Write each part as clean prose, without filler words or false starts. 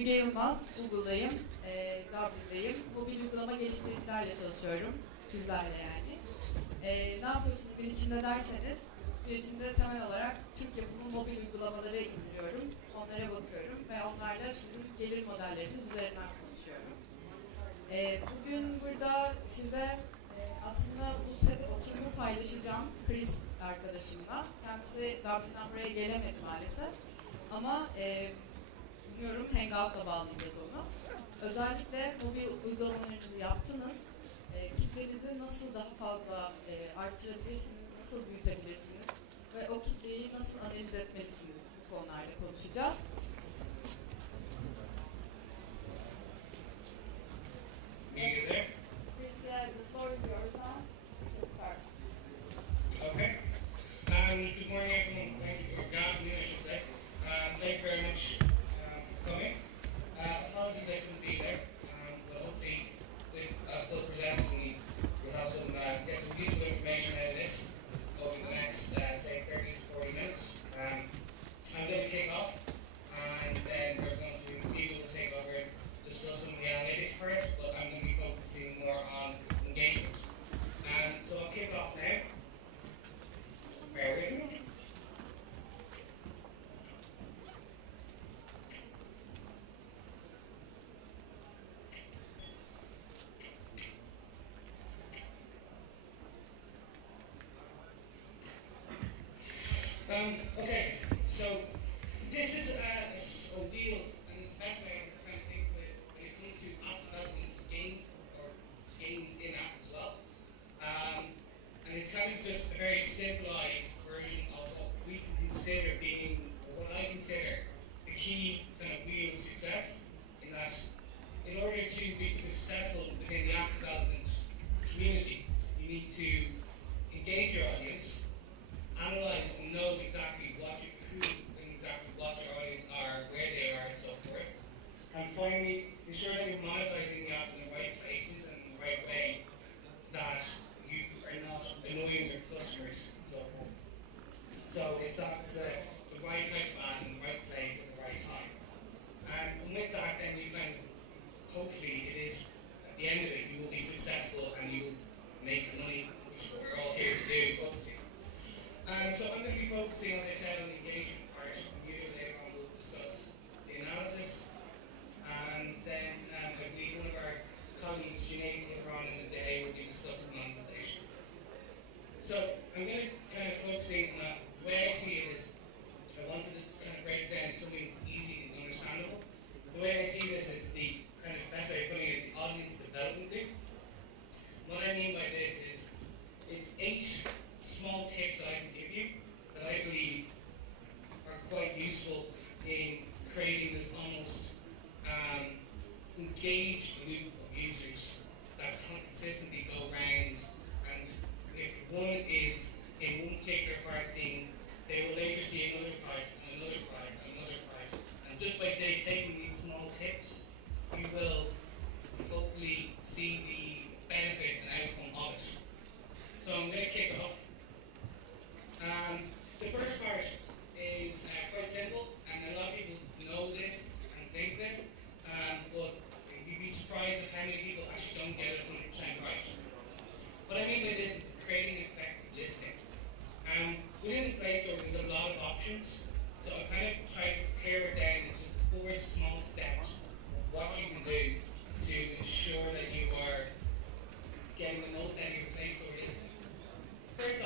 Müge Yılmaz, Google'dayım, Dublin'dayım. Mobil uygulama geliştiricilerle çalışıyorum, sizlerle yani. Ne yapıyorsunuz gün içinde derseniz, gün içinde temel olarak Türk yapımı mobil uygulamaları indiriyorum, onlara bakıyorum ve onlarla sizin gelir modelleriniz üzerinden konuşuyorum. Bugün burada size aslında bu oturumu paylaşacağım Chris arkadaşımla. Kendisi Dublin'den buraya gelemedi maalesef ama bilmiyorum, Hangout'la bağlayacağız onu. Özellikle mobil uygulamalarınızı yaptınız. Kitlenizi nasıl daha fazla arttırabilirsiniz, nasıl büyütebilirsiniz ve o kitleyi nasıl analiz etmelisiniz, bu konularla konuşacağız. Müge there? Chris, the floor is yours now. Let's start. Okay. Good morning, everyone. Thank you, or good afternoon, I should say. Thank you very much for coming. Apologies I couldn't be there, but hopefully I'll still present and we'll have get some useful information out of this over the next, say, 30 to 40 minutes. I'm going to kick off, and then we're going to be able to take over and discuss some of the analytics first, but I'm going to be focusing more on engagements. So I'll kick off now. Bear with me. Okay, so this is a wheel, and it's the best way I can kind of think of it when it comes to app development or games in app as well. And it's kind of just a very simplified version of what we can consider being, or what I consider the key kind of wheel of success, in that in order to be successful within the app development community, you need to engage your audience, analyze and know exactly what your audience are, where they are, and so forth. And finally, ensure that you're monetizing the app in the right places and in the right way, that you are not annoying your customers and so forth. So it's the right type of ad in the right place at the right time. And with that, then you kind of, hopefully it is, at the end of it, you will be successful and you will make money, which we're all here to do, hopefully. So I'm going to be focusing, as I said, on the engagement part. Müge later on will discuss the analysis, and then I believe one of our colleagues, Sinead, later on in the day will be discussing monetization. So I'm going to kind of focusing on that. The way I see it is, I wanted to kind of break it down into something that's easy and understandable. The way I see this is the kind of best way of putting it is the audience development loop. What I mean by this is, it's 8 small tips that I can give you that I believe are quite useful in creating this almost engaged loop of users that consistently go around, and if one is in one particular part scene, they will later see another part, and another part, and another part, and just by taking these small tips, you will hopefully see the benefit and outcome of it. So I'm going to kick off. The first part is quite simple, and a lot of people know this and think this, but you'd be surprised at how many people actually don't get it 100% right. What I mean by this is creating an effective listing. Within the Play Store, there's a lot of options, so I kind of tried to pare it down into 4 small steps of what you can do to ensure that you are getting the most out of your Play Store listing. First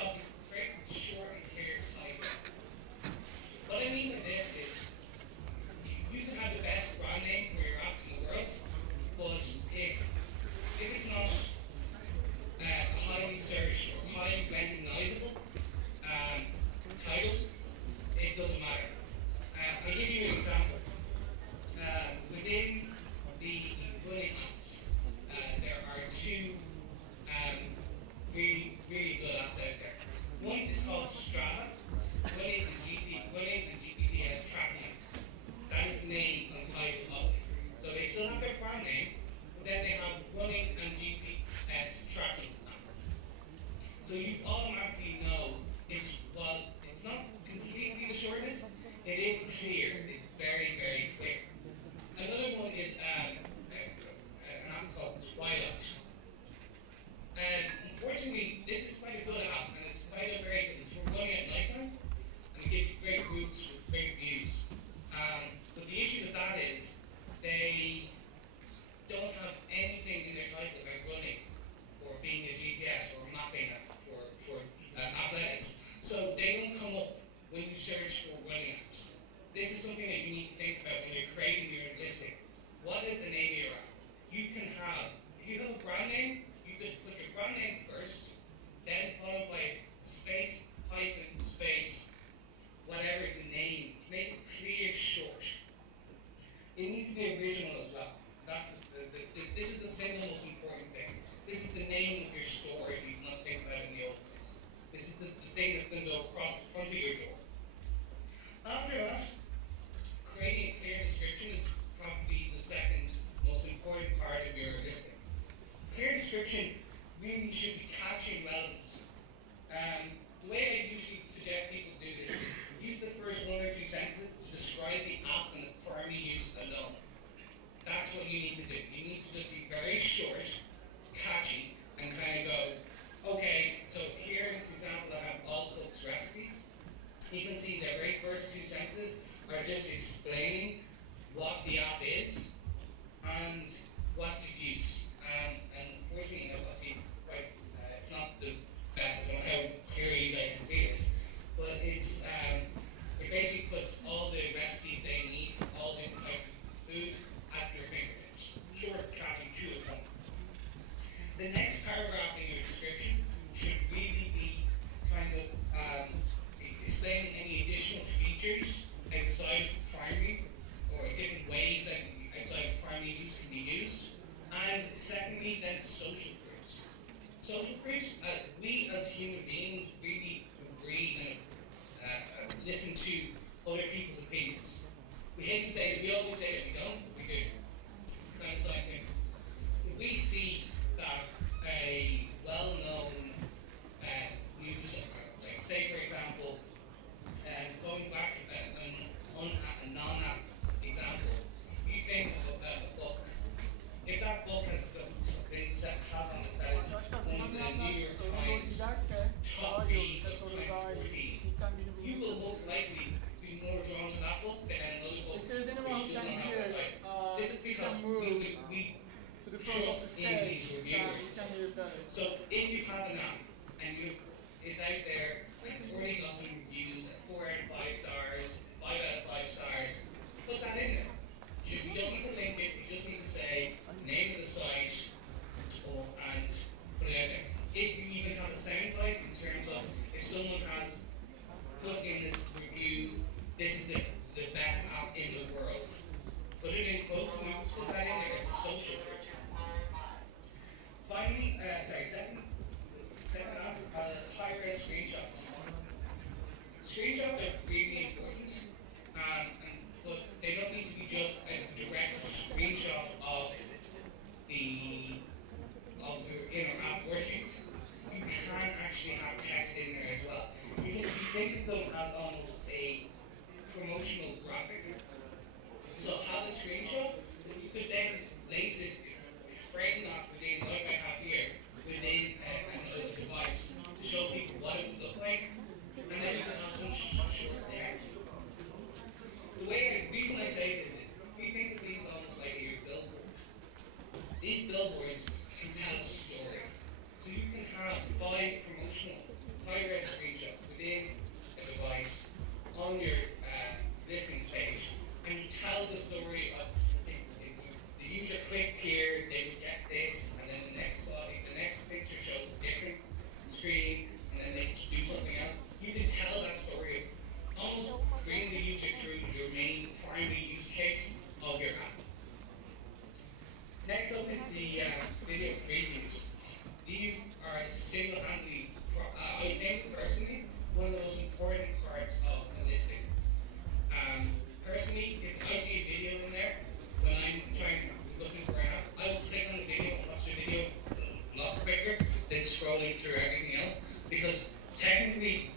the original as well. That's this is the single most important thing. This is the name of your store if you've not think about it in the old days. This is the thing that's going to go across the front of your door. After that, creating a clear description is probably the second most important part of your listing. Clear description really should be catchy and relevant. The way I usually suggest people do this is use the first 1 or 2 sentences to describe the app and the primary use alone. That's what you need to do. You need to just be very short, catchy, and kind of go, okay, so here in this example I have all cooks recipes. You can see the very first 2 sentences are just explaining what the app is and what's its use. And unfortunately, obviously, it's not the best. I don't know how clear you guys can see this, but it's it basically puts all the recipes they need for all different types of food at your fingertips. Short, catchy, to the point. The next paragraph in your description should really be kind of explaining any additional features outside of primary or different ways that outside of primary use can be used. And secondly, then social proofs. Social proofs, we as human beings really agree and listen to other people's opinions. We hate to say that, we always say that we don't, but we do. It's kind of scientific. If we see that a well-known news, like say for example, going back a non-app example, you think of a book. If that book has been set, has on it that it's one of the New York Times top reads of 2014, you will most likely be more drawn to that book than another book which doesn't have that title. This is because we trust in these reviewers. So if you have an app and it's out there and it's already got some reviews at 4 out of 5 stars, 5 out of 5 stars, put that in there. You don't need to link it, you just need to say the name of the site and put it out there. If you even have a soundbite in terms of if someone has put in this review, this is the best app in the world, put it in quotes and you can put that in there as a social proof. Finally, second ask, high-res screenshots. Screenshots are really important, but they don't need to be just a direct screenshot of your inner app workings. You can actually have text in there as well. You can think of them as almost a promotional graphic. So have a screenshot that you could then lace this, frame that within, like I have here, within a device to show people what it would look like, and then you can have some short text. The reason I say this is, we think of these almost like your billboards. These billboards can tell a story. So you can have 5 promotional high-res screenshots within a device on your listings page, and you tell the story of if the user clicked here, they would get this, and then the next slide, the next picture shows a different screen, and then they can do something else. You can tell that story of almost bringing the user through your main primary use case of your app. Next up is the video previews. These are single-handedly, I think personally, one of the most important parts of a listing. Personally, if I see a video in there, when I'm looking for an app, I will click on the video and watch the video a lot quicker than scrolling through everything else, because typically,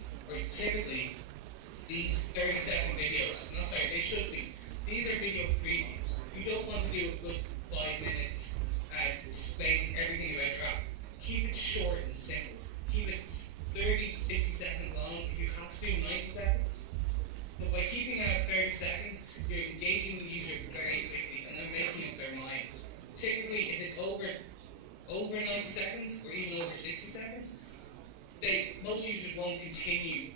these 30-second videos, they should be, these are video previews. You don't want to do a good 5 minutes to explain everything about your app. Keep it short and simple. Keep it 30 to 60 seconds long. If you have to, 90 seconds. But by keeping it at 30 seconds, you're engaging the user very quickly and they're making up their mind. Typically, if it's over 90 seconds or even over 60 seconds, most users won't continue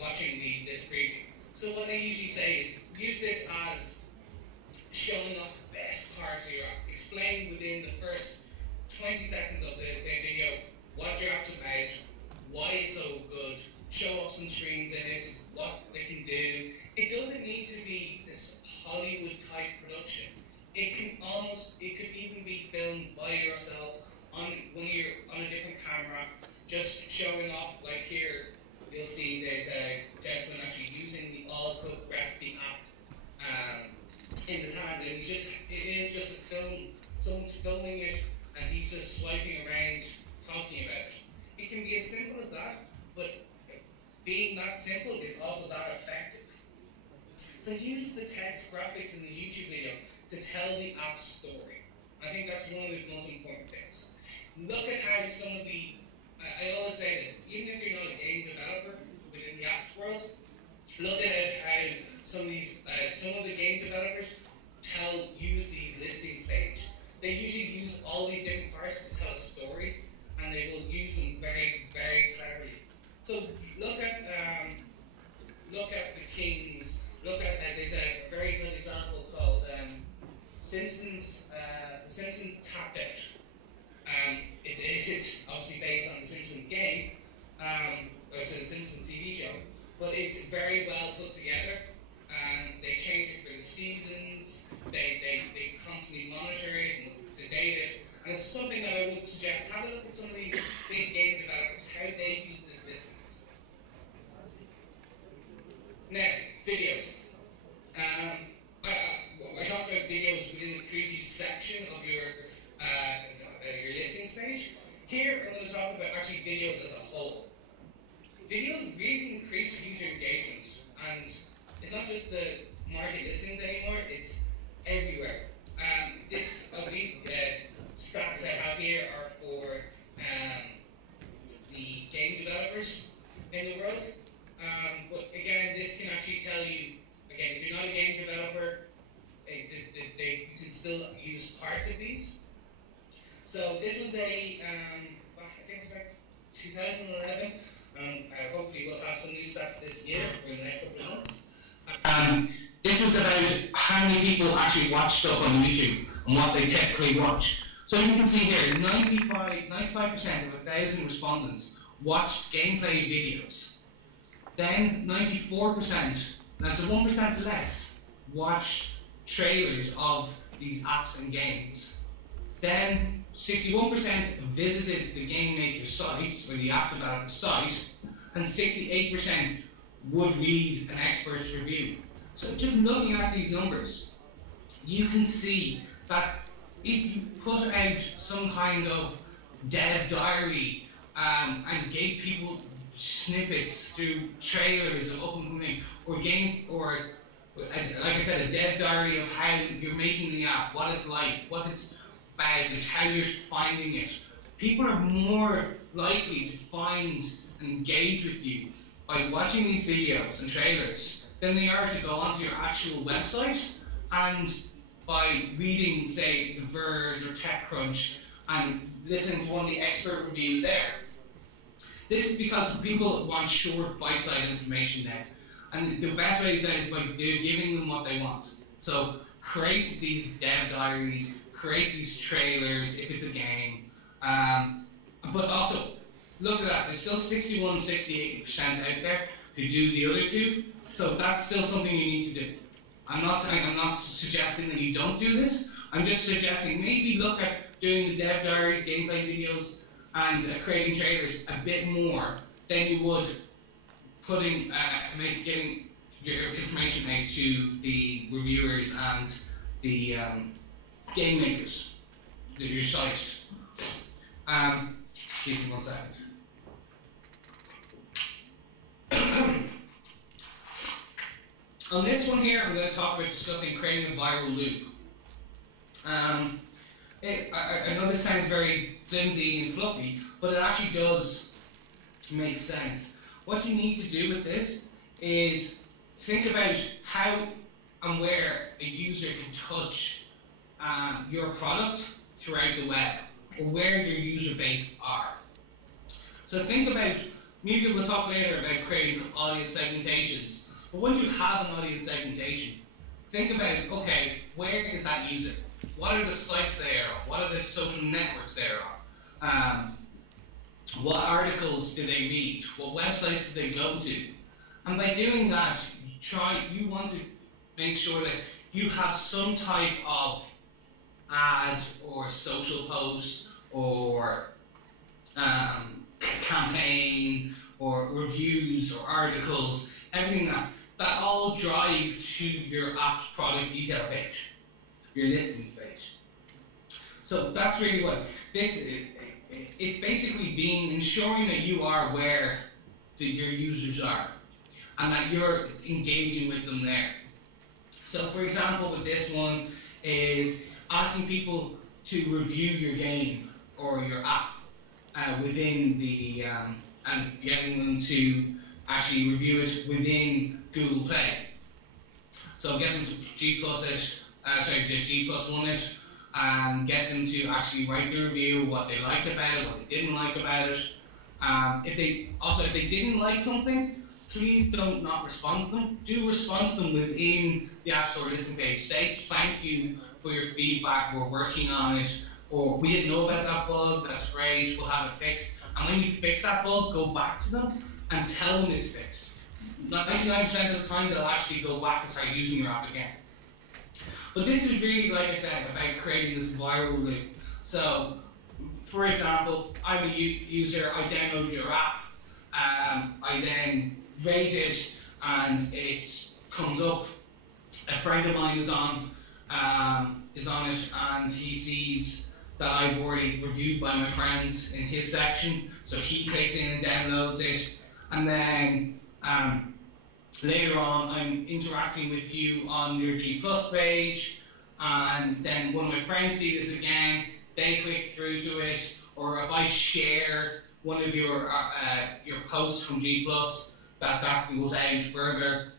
watching this preview. So what I usually say is, use this as showing off the best parts of your app. Explain within the first 20 seconds of the video what your app's about, why it's so good, show off some screens in it, what they can do. It doesn't need to be this Hollywood type production it could even be filmed by yourself when you're on a different camera, just showing off. Like here, you'll see there's a gentleman actually using the All Cook Recipe app in his hand, and it is just a film. Someone's filming it, and he's just swiping around, talking about it. It can be as simple as that, but being that simple is also that effective. So use the text graphics in the YouTube video to tell the app's story. I think that's one of the most important things. Look at how some of the, I always say this, even if you're not a game developer within the apps world, look at how some of the game developers use these listings page. They usually use all these different parts to tell a story, and they will use them very, very cleverly. So look at the Kings. Look at there's a very good example called Simpsons. The Simpsons Tapped Out. It is obviously based on the Simpsons game, or the Simpsons TV show, but it's very well put together. They change it for the seasons. They constantly monitor it and date it, and it's something that I would suggest. Have a look at some of these big game developers, how they use this listings. Now, videos. I talked about videos within the preview section of your listings page. Here, I'm going to talk about actually videos as a whole. Videos really increase user engagement, and it's not just the market listings anymore, it's everywhere. These stats I have here are for the game developers in the world. But again, this can actually tell you, again, if you're not a game developer, you can still use parts of these. So this was I think it's like 2011. Hopefully we'll have some new stats this year or in the next couple of months. This was about how many people actually watch stuff on YouTube and what they typically watch. So you can see here, 95% of 1,000 respondents watched gameplay videos. Then 94%, now so 1% less, watched trailers of these apps and games. Then 61% visited the game maker site, or the app developer site, and 68% would read an expert's review. So just looking at these numbers, you can see that if you put out some kind of dev diary and gave people snippets through trailers of up and coming, or like I said, a dev diary of how you're making the app, what it's like, what it's about, how you're finding it, people are more likely to find and engage with you by watching these videos and trailers than they are to go onto your actual website and by reading, say, The Verge or TechCrunch and listening to one of the expert reviews there. This is because people want short, bite-sized information now. And the best way to do that is by giving them what they want. So create these dev diaries, create these trailers if it's a game. But also, look at that, there's still 61, 68% out there who do the other two. So that's still something you need to do. I'm not suggesting that you don't do this. I'm just suggesting maybe look at doing the dev diaries, gameplay videos, and creating trailers a bit more than you would getting your information out to the reviewers and the game makers, your site. Excuse me 1 second. On this one here, I'm going to talk about discussing creating a viral loop. I know this sounds very flimsy and fluffy, but it actually does make sense. What you need to do with this is think about how and where a user can touch your product throughout the web, or where your user base are. So think about, Müge will talk later about creating audience segmentations. But once you have an audience segmentation, think about, okay, where is that user? What are the sites they are on? What are the social networks they are on? What articles do they read? What websites do they go to? And by doing that, you want to make sure that you have some type of ad or social post or campaign or reviews or articles, everything that all drive to your app's product detail page, your listings page. So that's really what this is. It's basically ensuring that you are where your users are and that you're engaging with them there. So for example, with this one is asking people to review your game or your app within the and getting them to actually review it within Google Play. So get them to G+1 it, and get them to actually write the review, what they liked about it, what they didn't like about it. If they didn't like something, please don't not respond to them. Do respond to them within the App Store listing page. Say thank you for your feedback, we're working on it, or we didn't know about that bug, that's great, we'll have it fixed. And when you fix that bug, go back to them and tell them it's fixed. 99% of the time, they'll actually go back and start using your app again. But this is really, like I said, about creating this viral loop. So, for example, I'm a user, I download your app, I then rate it, and it comes up. A friend of mine is on it, and he sees that I've already reviewed by my friends in his section, so he clicks in and downloads it, and then later on I'm interacting with you on your G+ page, and then one of my friends see this again, they click through to it, or if I share one of your posts from G+, that goes out further.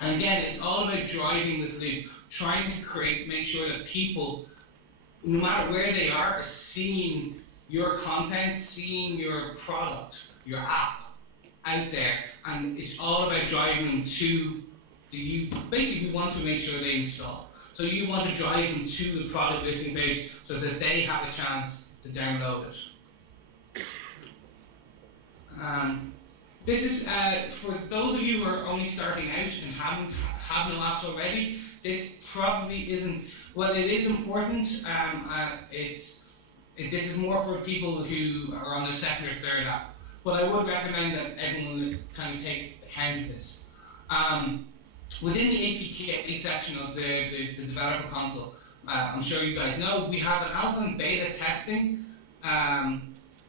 And again, it's all about driving this loop, trying to make sure that people, no matter where they are seeing your content, seeing your product, your app out there, and it's all about driving them to basically want to make sure they install. So you want to drive them to the product listing page so that they have a chance to download it. This is for those of you who are only starting out and have no apps already. This probably isn't. Well, it is important. This is more for people who are on their second or third app. But I would recommend that everyone kind of take account of this. Within the APK section of the developer console, I'm sure you guys know, we have an alpha and beta testing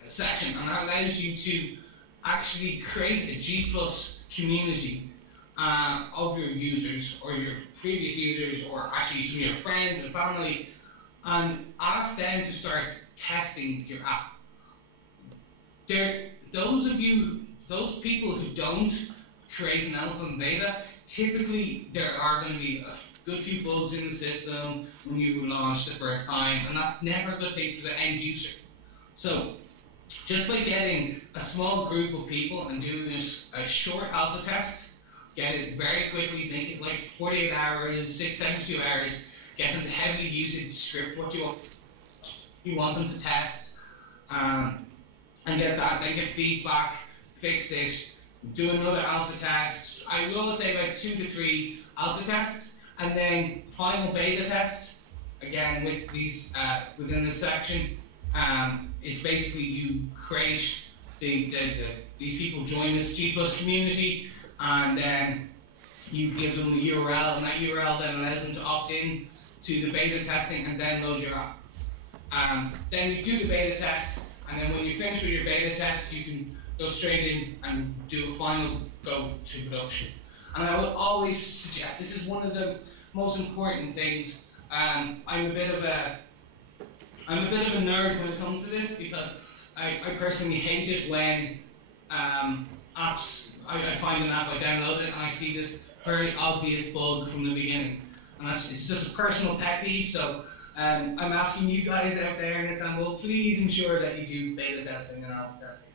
section, and that allows you to actually create a G+ community of your users or your previous users, or actually some of your friends and family, and ask them to start testing your app. Those people who don't create an alpha and beta, typically there are going to be a good few bugs in the system when you launch the first time, and that's never a good thing for the end user. So just by getting a small group of people and doing a short alpha test, get it very quickly, make it like 48 hours, 72 hours, get them to heavily use it, script what you want them to test, and get that, then get feedback, fix it, do another alpha test. I will say about 2 to 3 alpha tests, and then final beta tests, again with these within this section. It's basically you create these people join this G+ community, and then you give them the URL, and that URL then allows them to opt in to the beta testing and download your app. Then you do the beta test, and then when you finish with your beta test, you can go straight in and do a final go to production. And I would always suggest, this is one of the most important things. I'm a bit of a nerd when it comes to this, because I personally hate it when apps, I find an app, I download it, and I see this very obvious bug from the beginning. And it's just a personal pet peeve, so I'm asking you guys out there in Istanbul, please ensure that you do beta testing and alpha testing.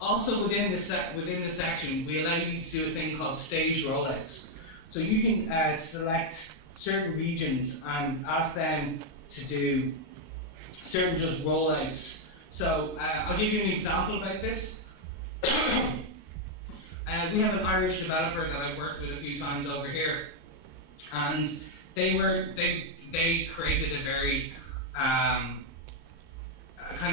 Also within this section, we allow you to do a thing called stage rollouts. So you can select certain regions and ask them to do certain just rollouts. So I'll give you an example about this. We have an Irish developer that I've worked with a few times over here, and they they created a very kind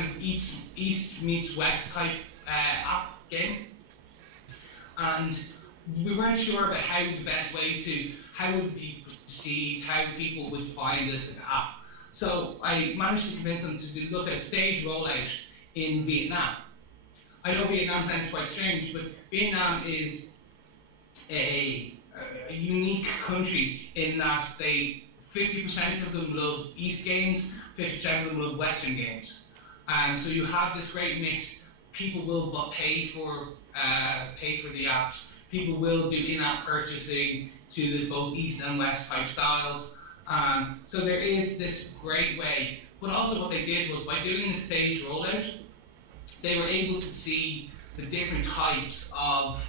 of East meets West type app game, and we weren't sure about how the best way to, how it would be perceived, how people would find this app. So I managed to convince them to look at a stage rollout in Vietnam. I know Vietnam sounds quite strange, but Vietnam is a unique country in that 50% of them love East games, 50% of them love Western games. So you have this great mix. People will pay for the apps. People will do in-app purchasing to both East and West type styles. So there is this great way. But also what they did was, by doing the stage rollout, they were able to see the different types of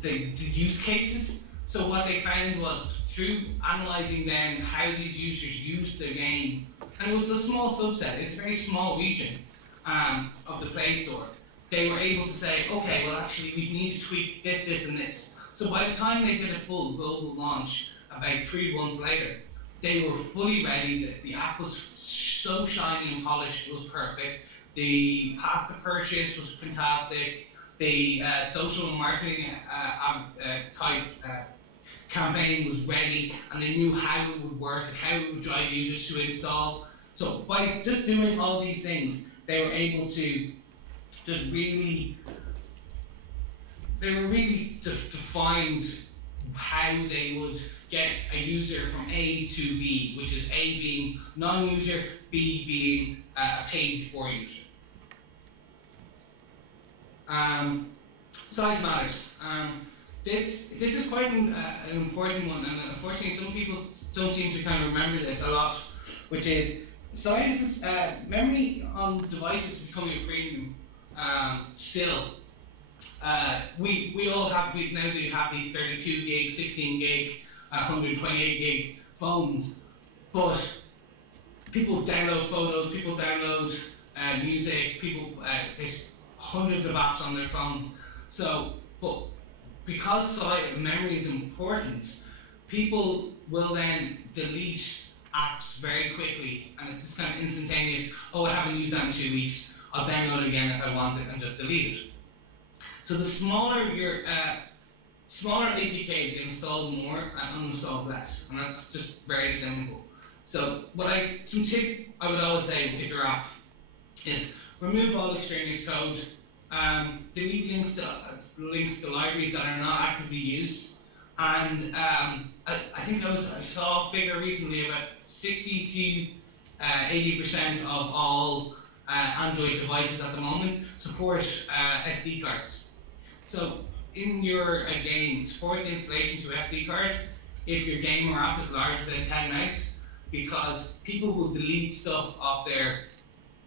the use cases. So what they found was, through analysing then how these users use the game, and it was a small subset, it's a very small region of the Play Store, they were able to say, okay, well actually we need to tweak this, this and this. So by the time they did a full global launch, about 3 months later, they were fully ready. The app was so shiny and polished, it was perfect. The path to purchase was fantastic. The social marketing type campaign was ready, and they knew how it would work and how it would drive users to install. So by just doing all these things, they were able to just really, to find how they would get a user from A to B, which is A being non-user, B being a paid-for user. Size matters. This is quite an important one, and unfortunately some people don't seem to kind of remember this a lot, which is size. Memory on devices is becoming a premium still. We all have, now do have these 32 gig, 16 gig, 128 gig phones, but people download photos, people download music, there's hundreds of apps on their phones. So, but because memory is important, people will then delete apps very quickly, and it's this kind of instantaneous, oh, I haven't used that in 2 weeks, I'll download it again if I want it and just delete it. So the smaller your smaller APKs get installed more and uninstalled less, and that's just very simple. So some tip I would always say with your app is remove all extraneous code, delete links to libraries that are not actively used, and I think I saw a figure recently about 60 to 80% of all Android devices at the moment support SD cards. So in your games, for the installation to SD card, if your game or app is larger than 10 megs, because people will delete stuff off their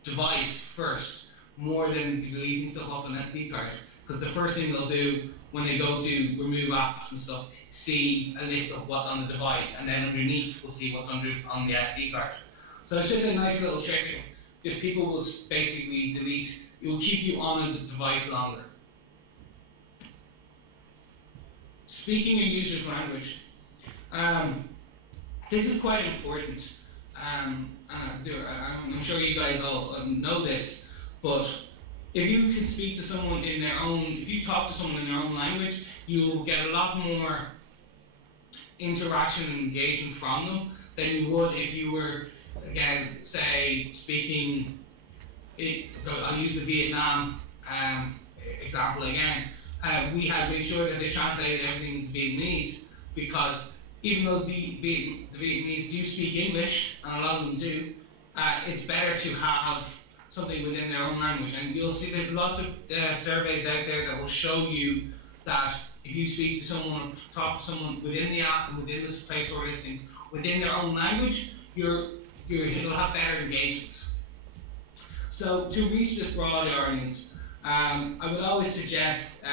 device first, more than deleting stuff off an SD card, because the first thing they'll do when they go to remove apps and stuff, see a list of what's on the device, and then underneath we'll see what's on the SD card. So it's just a nice little trick. Just people will basically delete, it will keep you on the device longer. Speaking a user's language, this is quite important. I'm sure you guys all know this, but if you can speak to someone in their own, if you talk to someone in their own language, you'll get a lot more interaction and engagement from them than you would if you were, again, say, speaking, I'll use the Vietnam example again. We had made sure that they translated everything into Vietnamese, because even though the Vietnamese do speak English, and a lot of them do, it's better to have something within their own language. And you'll see there's lots of surveys out there that will show you that if you speak to someone, talk to someone within the app and within the Play Store listings, within their own language, you'll have better engagement. So to reach this broad audience, I would always suggest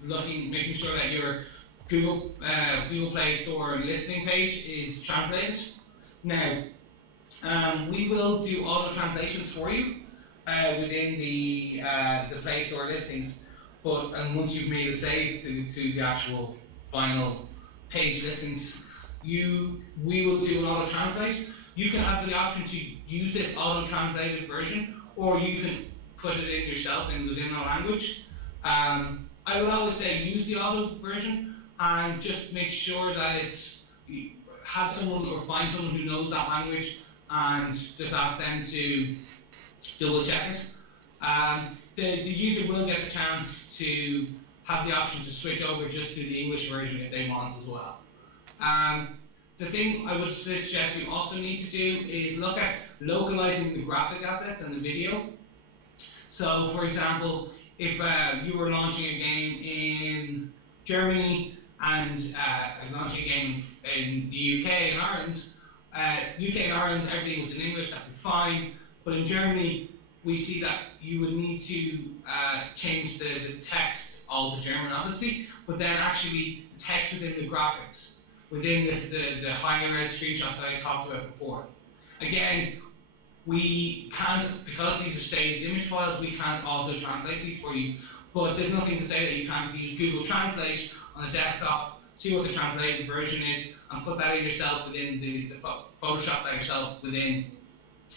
making sure that your Google Play Store listing page is translated. Now, we will do auto translations for you within the Play Store listings, and once you've made a save to the actual final page listings, we will do an auto-translate. You can have the option to use this auto-translated version, or you can put it in yourself within a language. I would always say use the auto version and just make sure that have someone or find someone who knows that language and just ask them to double check it. The user will get the chance to have the option to switch over just to the English version if they want as well. The thing I would suggest you also need to do is look at localizing the graphic assets and the video. So, for example, if you were launching a game in Germany and launching a game in the UK and Ireland, UK and Ireland, everything was in English, that'd be fine. But in Germany, we see that you would need to change the text all to German, obviously, but then actually the text within the graphics, within the higher res screenshots that I talked about before. Again, we can't, because these are saved image files, we can't auto-translate these for you, but there's nothing to say that you can't use Google Translate on a desktop, see what the translated version is, and put that in yourself within the Photoshop that yourself within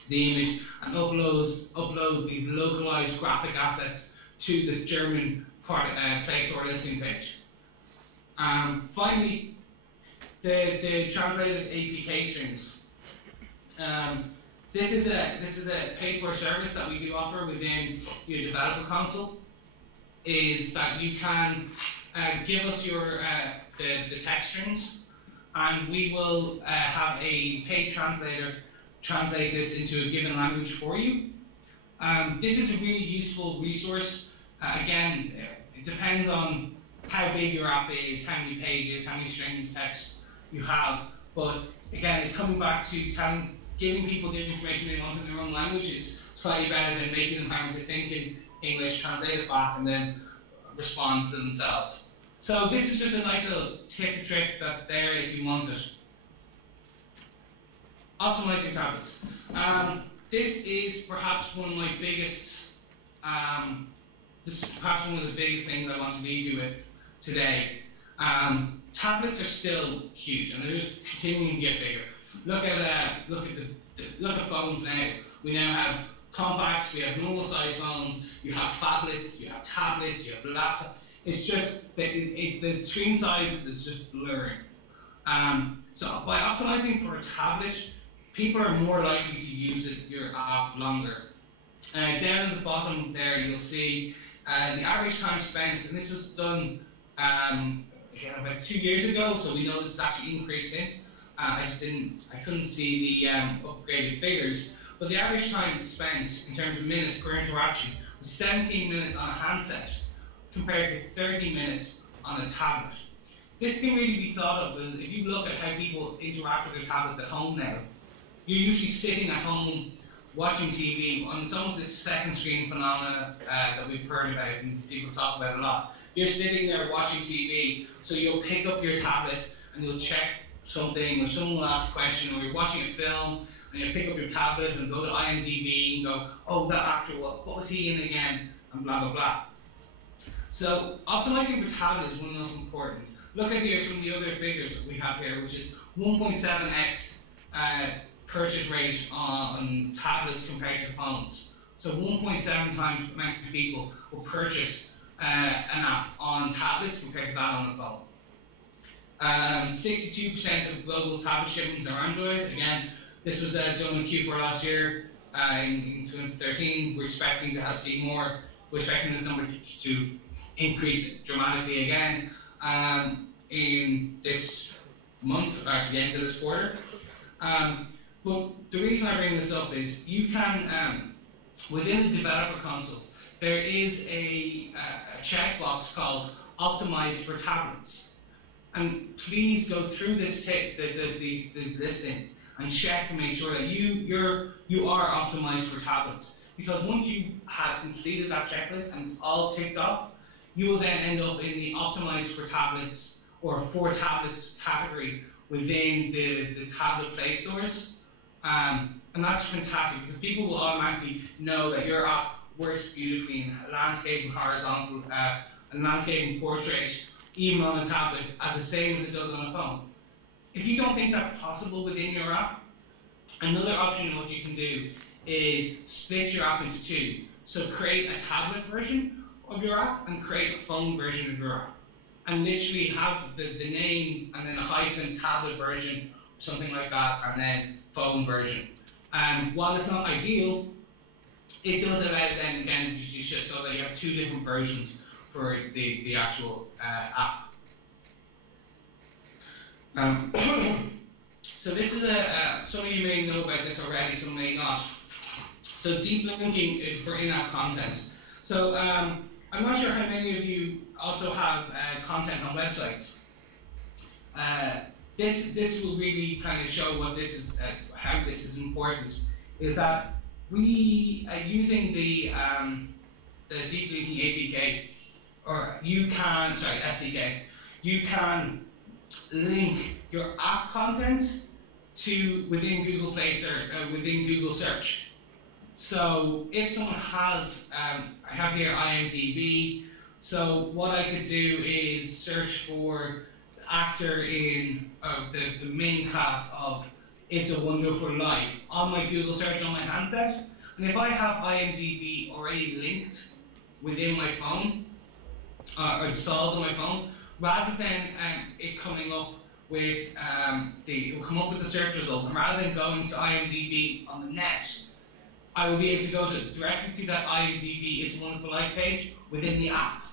the image, and upload these localized graphic assets to this German Play Store listing page. Finally, the translated APK strings. This is a paid-for service that we do offer within your developer console. Is that you can give us your the text strings, and we will have a paid translator translate this into a given language for you. This is a really useful resource. Again, it depends on how big your app is, how many pages, how many strings text you have. But again, it's coming back to giving people the information they want in their own language is slightly better than making them having to think in English, translate it back, and then respond to themselves. So this is just a nice little tip and trick that's there if you want it. Optimizing tablets. This is perhaps one of my biggest. This is perhaps one of the biggest things I want to leave you with today. Tablets are still huge, and they're just continuing to get bigger. Look at phones now. We now have compacts, we have normal size phones, you have phablets, you have tablets, you have laptops. It's just the screen sizes is just blurring. So by optimizing for a tablet, people are more likely to use your app longer. Down at the bottom there, you'll see the average time spent, and this was done again about 2 years ago, so we know this has actually increased since. I couldn't see the upgraded figures, but the average time spent in terms of minutes per interaction was 17 minutes on a handset compared to 30 minutes on a tablet. This can really be thought of as if you look at how people interact with their tablets at home now. You're usually sitting at home watching TV, and it's almost this second screen phenomena that we've heard about and people talk about a lot. You're sitting there watching TV, so you'll pick up your tablet and you'll check something, or someone will ask a question, or you're watching a film and you pick up your tablet and go to IMDb and go, oh, that actor, what was he in again, and blah blah blah. So optimizing for tablet is one of the most important. Look at here some of the other figures that we have here, which is 1.7x purchase rate on tablets compared to phones. So 1.7 times the amount of people will purchase an app on tablets compared to that on a phone. 62% of global tablet shipments are Android. Again, this was done in Q4 last year, in 2013. We're expecting to see more. We're expecting this number to increase dramatically again in this month, or actually the end of this quarter. But the reason I bring this up is you can, within the developer console, there is a checkbox called Optimize for Tablets. And please go through this listing and check to make sure that you are optimized for tablets. Because once you have completed that checklist and it's all ticked off, you will then end up in the optimized for tablets or for tablets category within the tablet play stores. And that's fantastic because people will automatically know that your app works beautifully in landscape and horizontal, and landscape and portrait, even on a tablet, as the same as it does on a phone. If you don't think that's possible within your app, another option what you can do is split your app into two. So create a tablet version of your app and create a phone version of your app. And literally have the name and then a hyphen tablet version, something like that, and then phone version. While it's not ideal, it does allow then again just so that you have two different versions for the actual app. So this is some of you may know about this already, some may not. So deep linking for in-app content. So I'm not sure how many of you also have content on websites. This will really kind of show what this is, how this is important. Is that we using the deep linking APK, or SDK, you can link your app content to within Google Play or within Google Search. So if someone has, I have here IMDb, so what I could do is search for the actor in the main cast of It's a Wonderful Life on my Google Search on my handset, and if I have IMDb already linked within my phone, or installed on my phone, rather than it coming up with it will come up with the search result, and rather than going to IMDb on the net, I will be able to go directly to that IMDb It's a Wonderful Life page within the app.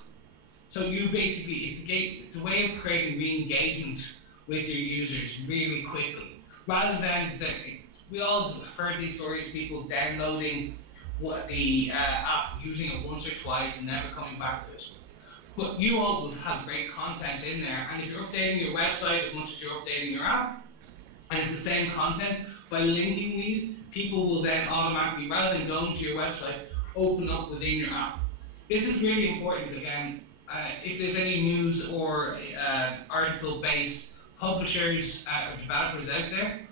So you basically, it's a way of creating re-engagement with your users really quickly, rather than we all heard these stories of people downloading the app, using it once or twice and never coming back to it. But you all will have great content in there, and if you're updating your website as much as you're updating your app, and it's the same content, by linking these, people will then automatically, rather than going to your website, open up within your app. This is really important. Again, if there's any news or article-based publishers or developers out there,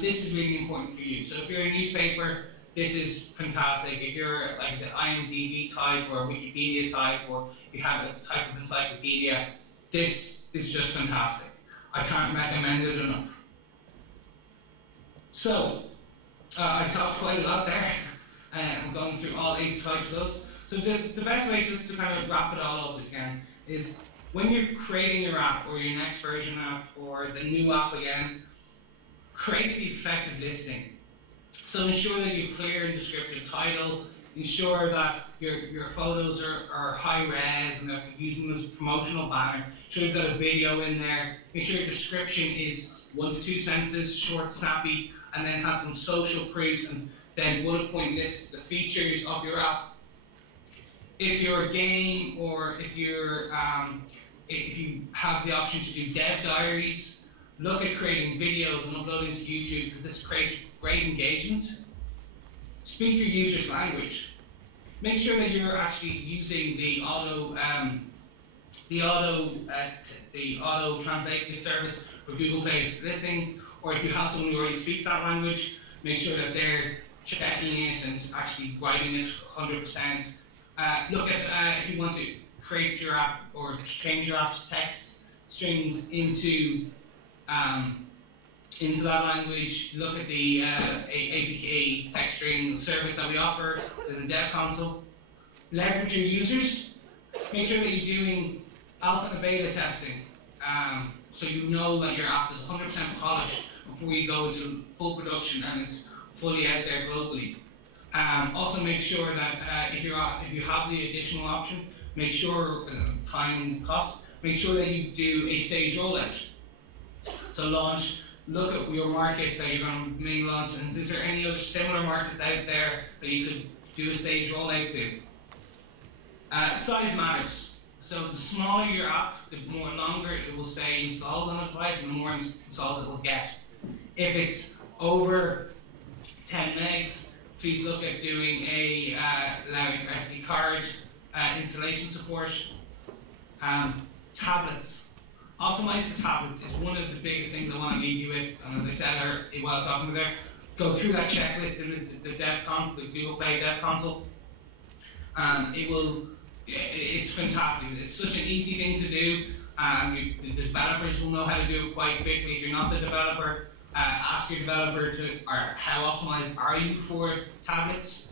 this is really important for you. So if you're a newspaper, this is fantastic. If you're, like I said, IMDb type or Wikipedia type, or if you have a type of encyclopedia, this is just fantastic. I can't recommend it enough. So, I've talked quite a lot there. I'm going through all 8 types of those. So the best way, just to kind of wrap it all up again, is when you're creating your app or your next version app or the new app again, create the effective listing. So ensure that you clear and descriptive title, ensure that your photos are high res and they're using them as a promotional banner, ensure you've got a video in there, make sure your description is 1 to 2 sentences, short, snappy, and then has some social proofs, and then bullet point lists the features of your app. If you're a game, or if you have the option to do dev diaries, look at creating videos and uploading to YouTube, because this creates great engagement. Speak your user's language. Make sure that you're actually using the auto translate service for Google Play listings, or if you have someone who already speaks that language, make sure that they're checking it and actually writing it 100%. Look at if you want to create your app or change your app's text strings into that language. Look at the APK text string service that we offer in the dev console. Leverage your users. Make sure that you're doing alpha and beta testing, so you know that your app is 100% polished before you go into full production and it's fully out there globally. Also make sure that if you have the additional option, make sure time and cost, make sure that you do a stage rollout. So look at your market that you're going to main launch, and is there any other similar markets out there that you could do a stage rollout to? Size matters. So the smaller your app, the more longer it will stay installed on a device, and the more installs it will get. If it's over 10 megs, please look at doing allowing SD card installation support. Tablets. Optimize for tablets is one of the biggest things I want to leave you with. And as I said while talking there, go through that checklist in the Google Play Dev Console. It's fantastic. It's such an easy thing to do. The developers will know how to do it quite quickly. If you're not the developer, ask your developer how optimized are you for tablets.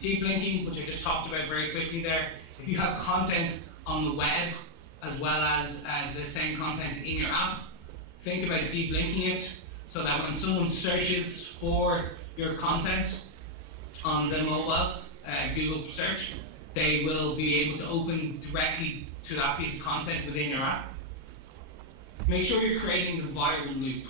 Deep linking, which I just talked about very quickly there. If you have content on the web as well as the same content in your app, think about deep linking it so that when someone searches for your content on the mobile Google search, they will be able to open directly to that piece of content within your app. Make sure you're creating the viral loop.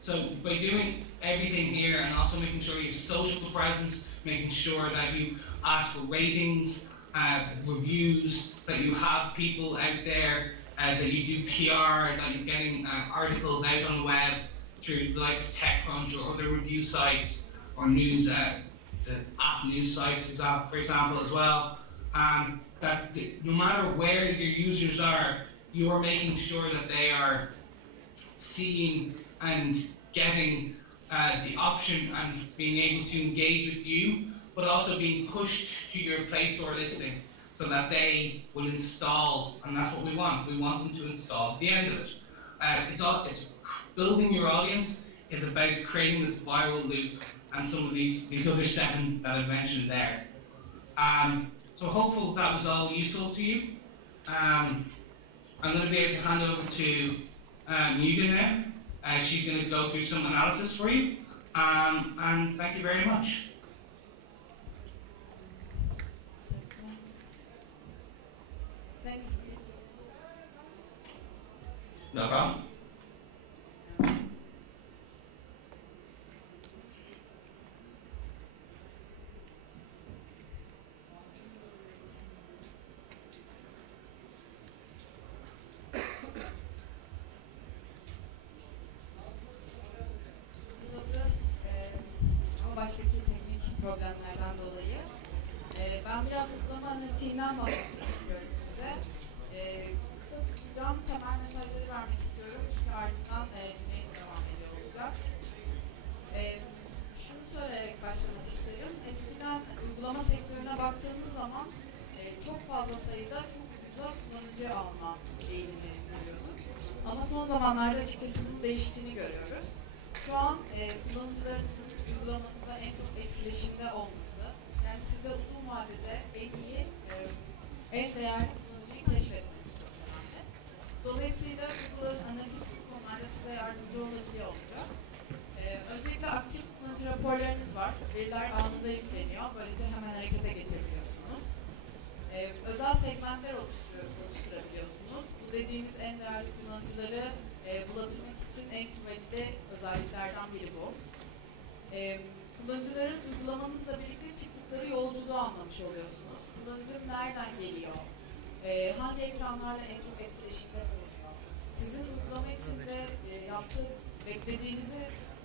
So by doing everything here and also making sure you have social presence, making sure that you ask for ratings, reviews, that you have people out there, that you do PR, that you're getting articles out on the web through the likes of TechCrunch or other review sites or news, the app news sites, for example, as well. That no matter where your users are, you are making sure that they are seeing and getting the option and being able to engage with you, but also being pushed to your Play Store listing so that they will install, and that's what we want. We want them to install at the end of it. It's building your audience is about creating this viral loop and some of these other 7 that I've mentioned there. So hopefully that was all useful to you. I'm going to be able to hand over to Müge now. She's going to go through some analysis for you. And thank you very much. Thanks. No problem. Baştaki teknik problemlerden dolayı ben biraz uygulama analitiğinden bahsetmek istiyorum size. Kısa bir program temel mesajları vermek istiyorum çünkü ardından dinleyip devam ediyor olacak. Şunu söyleyerek başlamak isterim. Eskiden uygulama sektörüne baktığımız zaman çok fazla sayıda çok ucuza kullanıcı alma eğilimi görüyorduk. Ama son zamanlarda açıkçası bunun değiştiğini görüyoruz. Şu an kullanıcılarınızın uygulamanıza en çok etkileşimde olması, yani size uzun vadede en iyi, en değerli kullanıcıyı keşfetmeniz çok önemli. Dolayısıyla Google'ın Analytics bu konularda size yardımcı olabiliyor olacak. Öncelikle aktif kullanıcı raporlarınız var. Veriler anında yükleniyor. Böylece hemen harekete geçebiliyorsunuz. Özel segmentler oluşturabiliyorsunuz. Bu dediğimiz en değerli kullanıcıları bulabilmek için en kuvvetli özelliklerden biri bu. Kullanıcıların uygulamanızla birlikte çıktıkları yolculuğu anlamış oluyorsunuz. Kullanıcının nereden geliyor? Hangi ekranlarla en çok etkileşimde bulunuyor? Sizin uygulama içinde yaptığı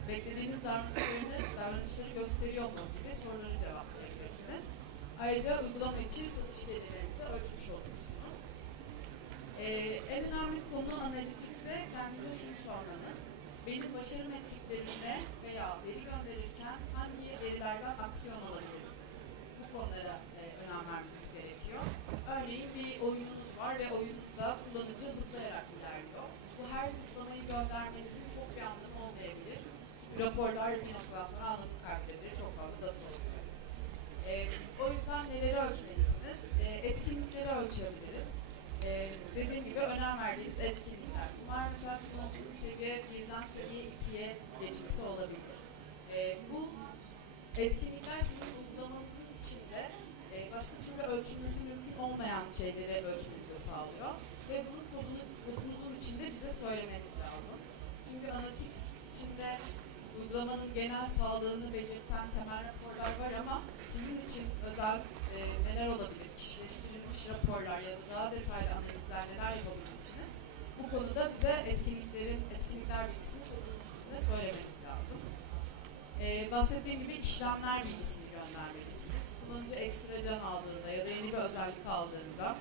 beklediğiniz davranışları gösteriyor mu gibi soruları cevaplayabilirsiniz. Ayrıca uygulama içi satış gelirlerinizi ölçmüş olursunuz. En önemli konu analitikte kendinize şunu sormanız. Benim başarı metriklerimde veya veri gönderirken hangi verilerden aksiyon alabilirim? Bu konulara önem vermeniz gerekiyor. Örneğin bir oyununuz var ve oyunda kullanıcı zıplayarak ilerliyor. Bu her zıplamayı göndermenizin çok bir anlamı olmayabilir. Çünkü raporlar bir noktadan sonra anlamını kaybedebilir. Çok fazla data oluyor. O yüzden neleri ölçmelisiniz? Etkinlikleri ölçebiliriz. Dediğim gibi önem verdiğiniz etkinlikler. Bunlar mesela kullanıcının seviye 1'den seviye 2'ye geçmesi olabilir. Bu etkinlikler sizin uygulamanızın içinde başka türlü ölçülmesi mümkün olmayan şeyleri ölçmenizi sağlıyor. Ve bunu kodunuzun içinde bize söylemeniz lazım. Çünkü Analytics içinde uygulamanın genel sağlığını belirten temel raporlar var ama sizin için özel neler olabilir? Kişileştirilmiş raporlar ya da daha detaylı analizler neler yapabilirsiniz? Bu konuda bize etkinlikler bilgisini kodunuzun içinde söylemeniz lazım. Bahsettiğim gibi işlemler bilgisini göndermelisiniz. Kullanıcı ekstra can aldığında ya da yeni bir özellik aldığında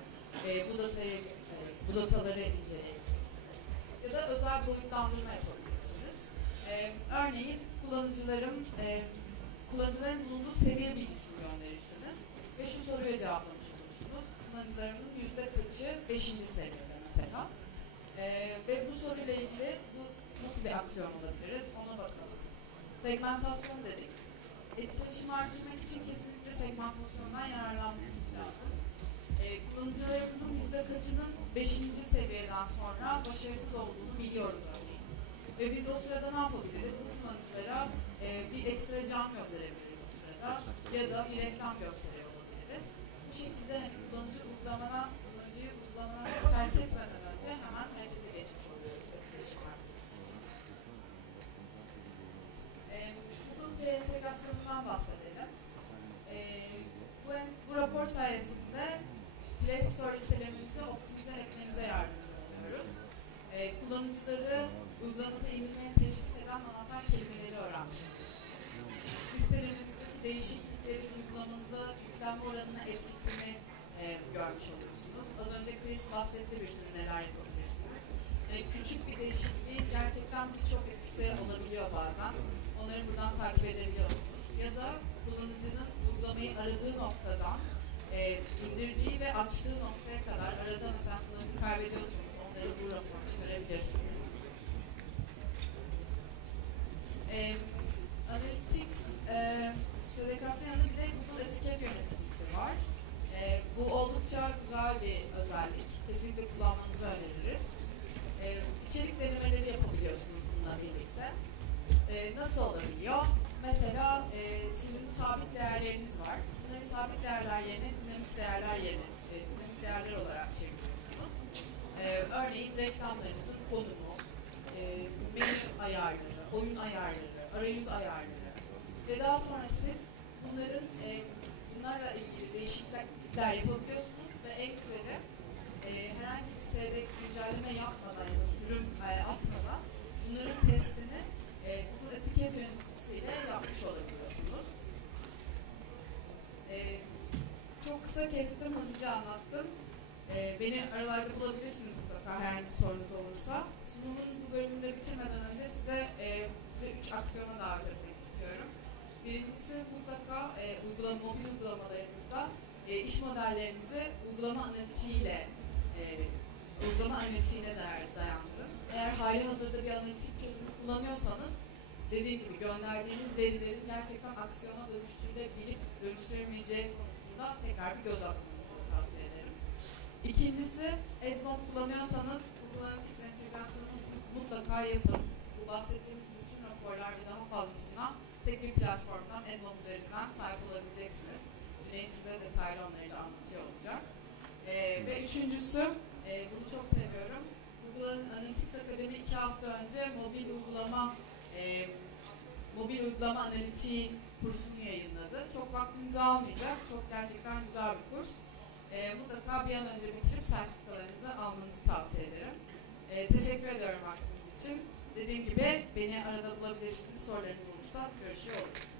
bu dataları inceleyebilirsiniz. Ya da özel boyutlandırma yapabilirsiniz. Örneğin kullanıcıların bulunduğu seviye bilgisini gönderirsiniz ve şu soruya cevaplamış olursunuz. Kullanıcılarımın %kaçı 5. seviyede mesela. Ve bu soruyla ilgili nasıl bir aksiyon olabiliriz ona bakalım. Segmentasyon dedik. Etkileşimi artırmak için kesinlikle segmentasyondan yararlanmamız lazım. Kullanıcılarımızın %kaçının 5. seviyeden sonra başarısız olduğunu biliyoruz örneğin. Ve biz o sırada ne yapabiliriz? Bu kullanıcılara bir ekstra can gönderebiliriz o sırada ya da bir reklam gösteriyor olabiliriz. Bu şekilde hani kullanıcıyı uygulamana terk etmeden önce hemen harekete geçmiş oluyoruz etkileşim artırmak için. Google Play entegrasyonundan bahsedelim. Bu rapor sayesinde Play Store listelerimizi optimize etmenize yardımcı oluyoruz. Kullanıcıları uygulamanıza indirmeye teşvik eden anahtar kelimeleri öğrenmiş oluyoruz. Listelerinizdeki değişikliklerin uygulamanıza yüklenme oranına etkisini görmüş oluyorsunuz. Az önce Chris bahsetti bir sürü neler yapabilirsiniz. Küçük bir değişikliğin gerçekten birçok etkisi olabiliyor bazen. Onları buradan takip edebiliyorsunuz. Ya da kullanıcının uygulamayı aradığı noktadan indirdiği ve açtığı noktaya kadar arada mesela kullanıcı kaybediyorsunuz. Onları bu raporda görebilirsiniz. Analytics SDK'sının yanında bir de Google etiket yöneticisi var. Bu oldukça güzel bir özellik. Kesinlikle kullanmanızı öneririz. İçerik denemeleri yapabiliyorsunuz bununla birlikte. Nasıl olabiliyor? Mesela sizin sabit değerleriniz var. Bunları sabit değerler yerine dinamik değerler olarak çeviriyorsunuz. Örneğin reklamlarınızın konumu, menü ayarları, oyun ayarları, arayüz ayarları ve daha sonra siz bunlarla ilgili değişiklikler yapabiliyorsunuz ve en güzeli herhangi bir sitede güncelleme yapmadan ya da sürüm atmadan bunların testini Google etiket yöneticisiyle yapmış olabiliyorsunuz. Çok kısa kestim, hızlıca anlattım. Beni aralarda bulabilirsiniz mutlaka herhangi bir sorunuz olursa. Sunumun bu bölümünde bitirmeden önce size 3 aksiyona davet etmek istiyorum. Birincisi mutlaka mobil uygulamalarınızda iş modellerinizi uygulama analitiğine dayandırın. Eğer hali hazırda bir analitik çözümü kullanıyorsanız dediğim gibi gönderdiğiniz verilerin gerçekten aksiyona dönüştürülebilip dönüştüremeyeceği konusunda tekrar bir göz atmanızı tavsiye ederim. İkincisi, AdMob kullanıyorsanız Google Analytics entegrasyonunu mutlaka yapın. Bu bahsettiğimiz bütün raporlar ve daha fazlasına tek bir platformdan AdMob üzerinden sahip olabileceksiniz. Cüneyt size detaylı onları da anlatıyor olacak. Ve üçüncüsü, bunu çok seviyorum. Google Analytics Akademi 2 hafta önce mobil uygulama analitiği kursunu yayınladı. Çok vaktinizi almayacak, çok gerçekten güzel bir kurs. Mutlaka bir an önce bitirip sertifikalarınızı almanızı tavsiye ederim. Teşekkür ediyorum vaktiniz için. Dediğim gibi beni arada bulabilirsiniz. Sorularınız olursa görüşüyor oluruz.